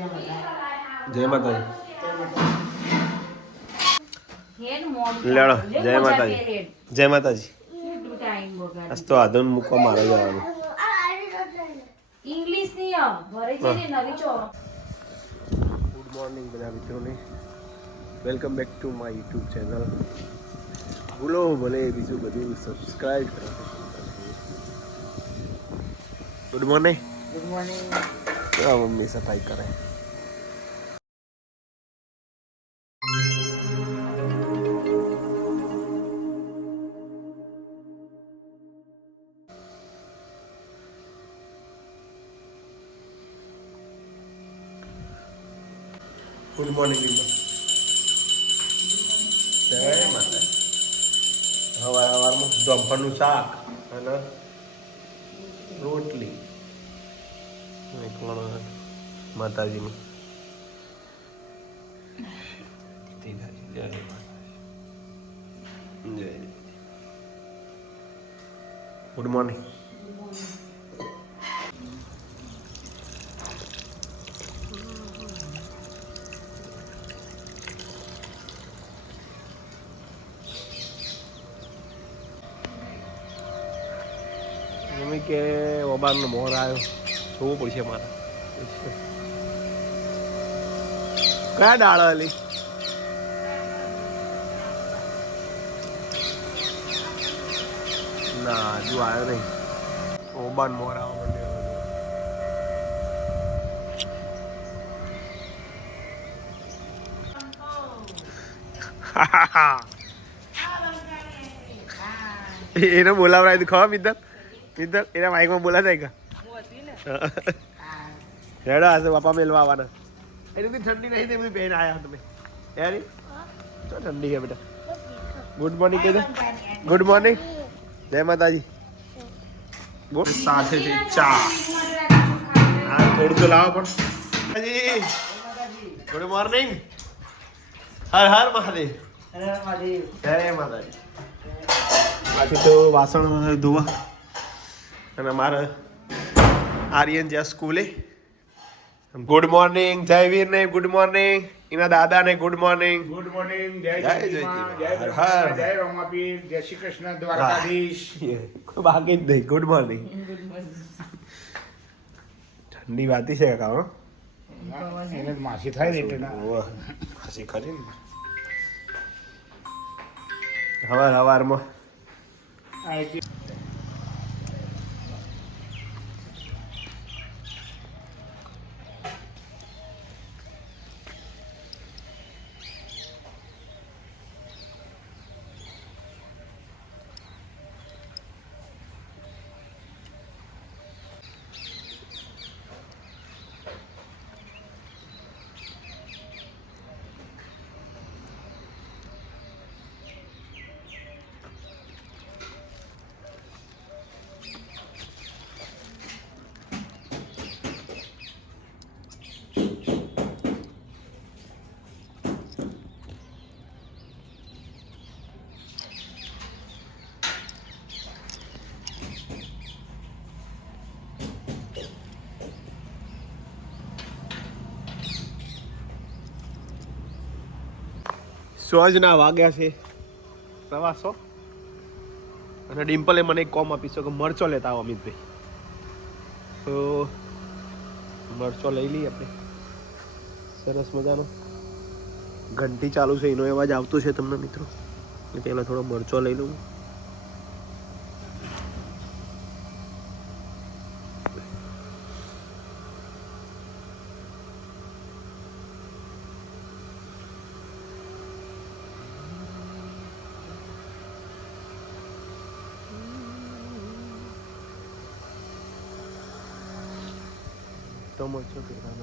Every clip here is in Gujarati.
જય માતાજી. લેડો જય માતાજી. જય માતાજી. આજ તો આધુન મૂકવા મારે જવાનું. ઇંગ્લિશ નહીં ઘરે જઈને નવી ચો. ગુડ મોર્નિંગ બધા મિત્રોને. Welcome back to my YouTube channel. ભૂલો ભલે બીજું બધું સબસ્ક્રાઈબ કરો. Good morning. Good morning. Mummy સફાઈ કરે. Good morning. જય માતા. સવારમાં જમવાનું શાક અને રોટલી માતાજીની. જય ગુડ મોર્નિંગ. મમ્મી કે ઓબારનો મોર આવ્યો જોવું પડશે મારે. કયા ડાળ હલી? ના હજુ આવ્યો નહીં. ઓબાન મોર આવવા માંડ્યો. એને બોલાવડાય ખબર મિત્ર મિત્ર એના માઇકમાં બોલા થાય કા હેડો હશે બાપા મેલવા આવવાના. એની બી ઠંડી નહીં બધી પહેરીને આવ્યા તમે યાર તો ઠંડી છે બેટા. ગુડ મોર્નિંગ કહી દે. Good morning. જય માતાજી. બોલ સાથે છે ચા. હા થોડું તો લાવો પણ. Good morning. હર હર મહાદેવ. જય માતાજી. બાકી તો વાસણ ધોવા અને મારે આર્યન જ્યાં સ્કૂલે. Good morning. જયવીર ને ગુડ મોર્નિંગ. એના દાદા ને ગુડ મોર્નિંગ. Good morning. જય જય જય રમાપીર. જય શ્રી કૃષ્ણ દ્વારકાધીશ. બાકી જ નહીં. Good morning. ઠંડી વાતી છે કાકા. એને માસી થાય ને એટલે હસી ખરી ને હવારમાં સોજના વાગ્યા છે 1:15 અને ડિમ્પલે મને એક કોમ આપી છે કે મરચો લેતા આવો અમિતભાઈ. તો મરચો લઈ લઈએ આપણે. સરસ મજાનો ઘંટી ચાલુ છે એનો અવાજ આવતો છે તમને મિત્રો. પહેલાં થોડો મરચો લઈ લઉં. મરચો કેટલા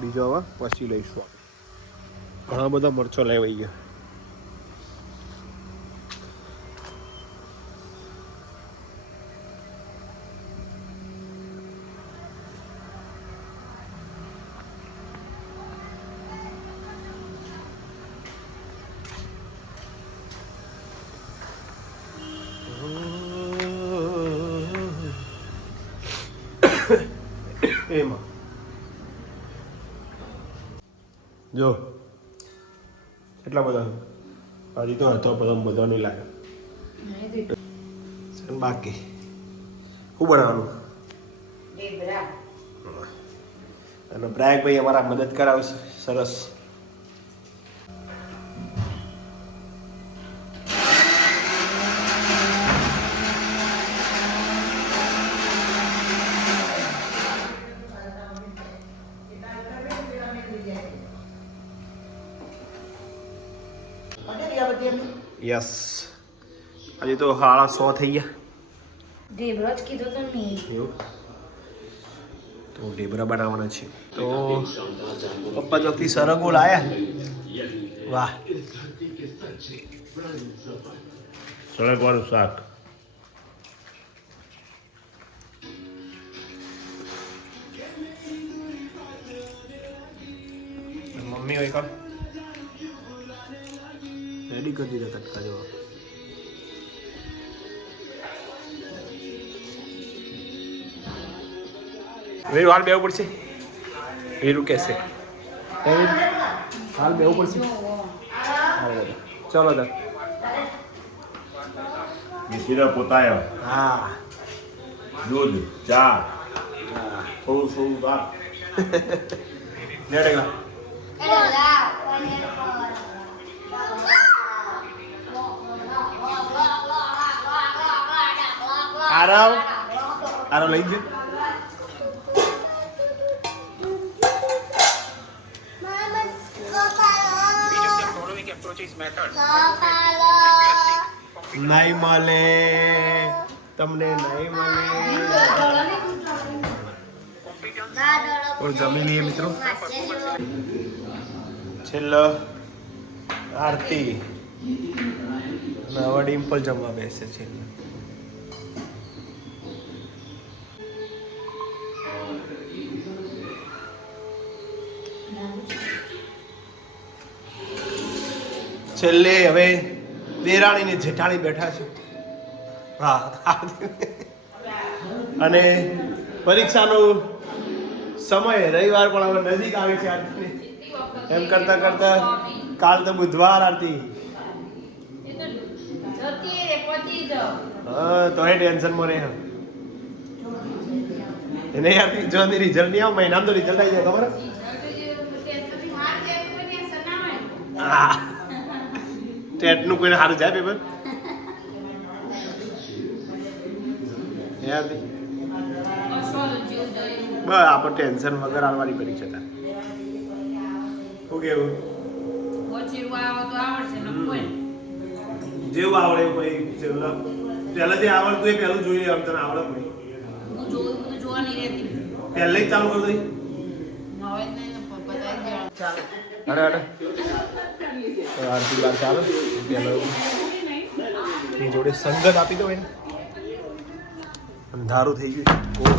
બીજો હવે પછી લઈશું. ઘણા બધા મરચો લેવાઈ ગયા. એમાં જો કેટલા બધા હજી તો હતો બધો નહીં લાગે બાકી શું બનાવવાનું અને પ્રયાગભાઈ અમારા મદદ કરાવશે સરસ યસ હજી તો 100 થઈ ગયા ઢેબરો જ કીધો તો નહીં એવું તો ઢેબરા બનાવવાના છે તો પપ્પા ચોથી સરગો લાયા વાહ સરગવાનું શાક મમ્મી હોય કામ રેડી કરી દીધા કટકા જેવા વીર હાલ બેવું પડશે વીરુ કહેશે હાલ બેવું પડશે ચલો તા મિશ્ર પોતાયો હા દૂધ ચા થોડું થોડું ભાત નેડેગલા આરાવ લઈ ગયો નહીં મળે તમને નહીં મળે તો જમી લઈએ મિત્રો છેલ્લો આરતી હવે ડિમ્પલ જમવા બેસે છે છેલ્લે હવે દેરાણી ને જેઠાણી બેઠા છે હા અને પરીક્ષાનો સમય રવિવાર પણ હવે નજીક આવે છે આરતી એમ કરતા કરતા કાલ તો બુધવાર આરતી હા તો એ ટેન્શનમાં રહે એને આરતી જો રિઝલ્ટ નહીં આવે મહિનામાં તો રિઝલ્ટ આવી જાય ખબર હા ટેટનું કોઈને સારું જાય પેપર યાર બસ આપણે ટેન્શન વગર આવવાની પરીક્ષા થાય શું કેવું જેવું આવડે એવું ભાઈ પહેલા જે આવડતું એ પહેલું જોઈ લે તને આવડે ભાઈ પહેલે જ ચાલુ કરી દઈ અરે અરે આરતી બાર ચાલો પેલો એની જોડે સંગત આપી દો એને અંધારું થઈ ગયું છે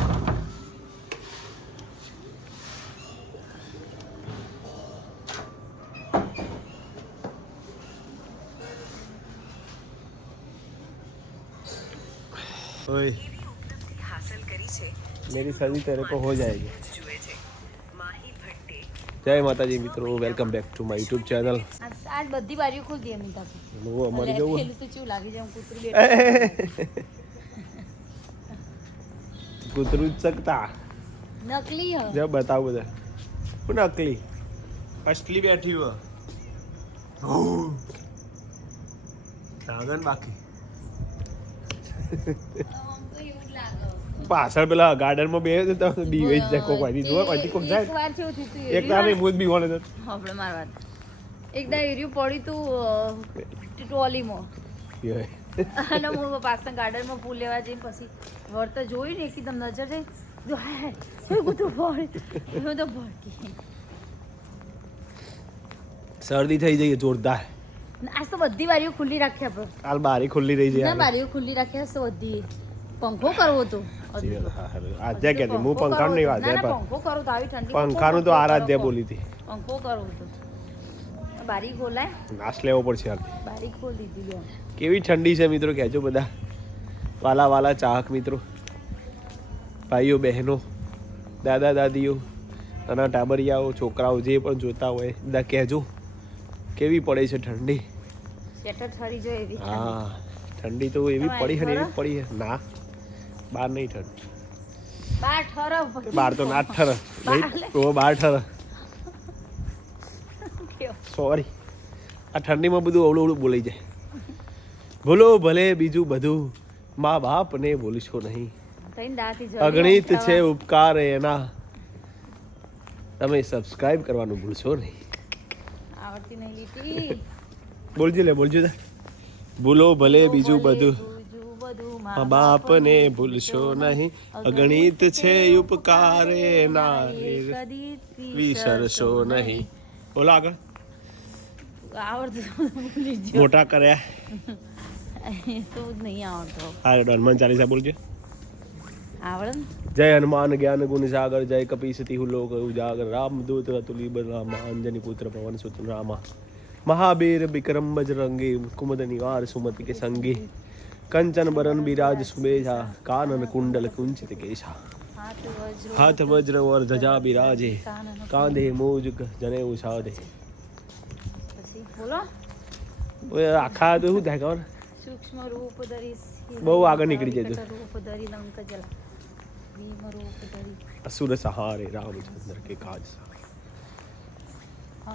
ओए मेरी सभी तेरे को हो जाएगी जय माता जी मित्रों welcome back to my YouTube channel આજ બધી બારીઓ ખોલ દે અમિતા वो हमारी जो પેલું તો ચેવું લાગે છે કૂતરું બેઠું કૂતરું શકતા નકલી હ જब बताओ બધા वो नकली असली बैठी हुआ लागन बाकी પાછળ પેલા ગાર્ડનમાં બે તો બીવે જ કોક વાડી જો વાડી કોક જાય એકવાર છે થયું એક તારે મુદ બીવાનો તો આપણે માર વાત એકદા એર્યું પડી તું ટ્રોલીમાં અને હું પાછળ ગાર્ડનમાં ફૂલ લેવા જઈને પછી વળતા જોયું ને એકદમ નજર જઈ જો હે કૂતરું પડી હું તો ભડકી શરદી થઈ જઈ જોરદાર આજ તો બધી બારીઓ ખુલ્લી રાખી આપણે હાલ બારી ખુલ્લી રહી ના જાય બારીઓ ખુલ્લી રાખી હશે બધી પંખો કરવો તો આજે કે હું પંખાનું નહીં વાત પંખો કરો તો આવી ઠંડી પંખાનું તો આરાધ્યા બોલી હતી પંખો કરવો તો બારી ખોલાય નાશ લેવો પડશે હાલ બારી ખોલી દીધી કેવી ઠંડી છે મિત્રો કહેજો બધા વાલા વાલા ચાહક મિત્રો ભાઈઓ બહેનો દાદા દાદીઓ નાના ટાબરિયાઓ છોકરાઓ જે પણ જોતા હોય બધા કહેજો કેવી પડે છે ઠંડી. સ્વેટર ઠરી જો એવી હા ઠંડી તો એવી પડી છે ને એવી પડી છે. ના બહાર નહીં ઠંડ, બાર ઠરવ બહાર તો ના જ ઠરે તો બહાર ઠરે. સોરી આ ઠંડીમાં બધું અવળું અવળું બોલાઈ જાય. ભૂલો ભલે બીજું બધું મા બાપ ને ભૂલશો નહીં. અગણિત છે ઉપકાર એના, તમે સબસ્ક્રાઇબ કરવાનું ભૂલશો નહીં. આવડતી નહીં લીટી. બોલજો લે બોલજો. ભૂલો ભલે બીજું બધું મા બાપ ને ભૂલશો નહીં. અગણિત છે ઉપકાર એના, વિસરશો નહીં. બોલો આગળ. આવડતું ભૂલી ગયો. મોટા કર્યા તો જ નહીં આવડતો. આગળ હનુમાન ચાલીસા બોલજો. આવડે ને? જય હનુમાન જ્ઞાન ગુણ સાગર, જય કપીસતી લોક ઉજાગર, રામદૂત અતુલી બલરામ, અંજની પુત્ર પવન સુત રામા, મહાવીર વિક્રમ બજરંગી, કુમદ નિવાર સુમતિ કે સંગી, કંચન બરન બિરાજ સુબેજા, કાનન કુંડલ કુંચિત કેશા, હાથ વજ્ર ઓર ધજા બિરાજે, કાંધે મોજ જને ઉછાદે. પછી બોલો. આખા તો શું થાય ખબર? સૂક્ષ્મ રૂપ ધરી બહુ આગળ નીકળી જજો. રૂપ ધરી લંક જલા, ભીમ રૂપ ધરી असुर सहारे रामचंद्र के काज सारे,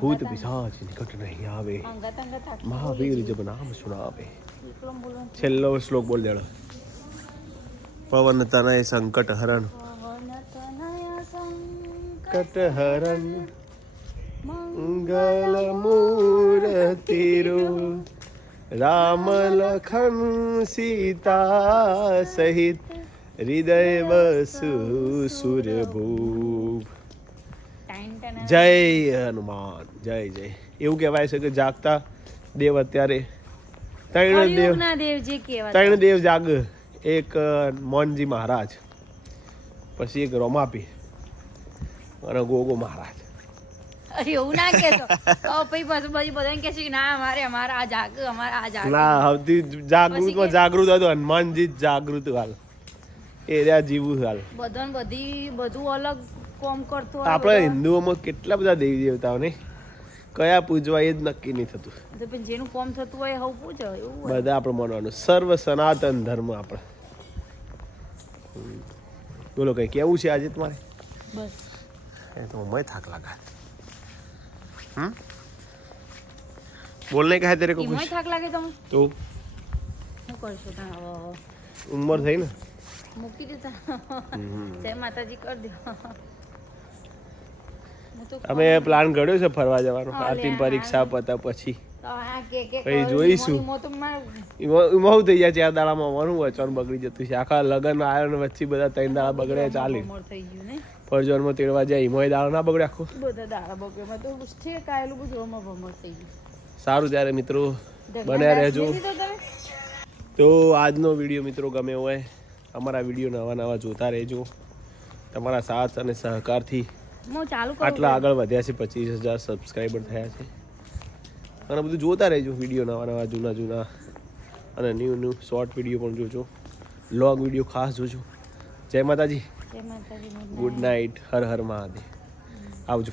भूत पिशाच निकट नहीं आवे, અંગત અંગત આખી महावीर जब नाम सुनावे. એકલો બોલવાનું. છેલ્લો શ્લોક બોલ દેડો. પવન તનય સંકટ હરણ, પવન તનય સંકટ કટ હરણ, મંગલ મૂર્તિ રૂપ, રામ લખન સીતા સહિત, હૃદય વસુ સુરભૂપ. ટાઈમ ટાઈમ જય હનુમાન, જય જય. એવું કહેવાય છે કે જાગતા દેવ અત્યારે ત્રણ દેવ, કળિયુગના દેવ જે કહેવાય. ત્રણ દેવ જાગ. એક મોનજી મહારાજ, પછી એક રોમાપી અને ગોગો મહારાજ. અરે એવું ના કહેતો. પછી પાછું બધાને કહે છે કે ના અમારે આ જાગ, અમારે આ જાગ. ના સૌથી જાગૃતમાં જાગૃત હતો હનુમાનજી જ જાગૃત હાલ. એ રહ્યા જીવું હાલ. બધાને બધું અલગ કોમ કરતો હોય. આપણા હિન્દુઓમાં કેટલા બધા દેવી દેવતાઓ ને કયા પૂજવા એ જ નક્કી નહીં થતું. તો પણ જેનું કોમ થતું હોય હવ પૂછો એવું હોય. બધા આપણે માનવાનું સર્વ સનાતન ધર્મ આપણે. બોલો કઈ કેવું છે આજે તમારે? બસ એ તો मैं થાક લાગા. બોલને કહે તેરે કો એમાંય कुछ થાક લાગે તમને? તો શું કરશો તમે હવે? ઉંમર થઈ ને. મૂકી દેતા. જય માતાજી કરી દો. હું તો અમે પ્લાન ઘડ્યો છે ફરવા જવાનો અલે આરતી પરીક્ષા પતા પછી. આ કે પછી જોઈશું. એમાં તો મારે એમાં શું થઈ જાય 4 દાડામાં અમારું વચન બગડી જતું છે. આખા લગ્ન આવ્યો ને વચ્ચે બધા 3 દાડા બગડે ચાલે. ઉંમર થઈ ગયું ને. ફરજોનમાં તેડવા જાય એમાંય દાડો ના બગડે આખો. બધા દાડા બગડ્યામાં તો ઠેક આયેલું બધું અમાર ભમર થઈ ગયું. સારું ત્યારે મિત્રો બન્યા ઢગલા રહેજો. ઘાસ લીધો તમે? તો આજનો વિડીયો મિત્રો ગમે હોય અમારા વિડીયો નવા નવા જોતા રહેજો. તમારા સાથ અને સહકારથી હું ચાલુ કરું. આટલા આગળ વધ્યા છે. 25,000 સબસ્ક્રાઈબર થયા છે. અને બધું જોતા રહેજો. વિડીયો નવા નવા જૂના જૂના અને ન્યૂ શોર્ટ વિડીયો પણ જોજો. લોંગ વિડીયો ખાસ જોજો. જય માતાજી, જય માતાજી. ગુડ નાઇટ, હર હર મહાદેવ. આવજો.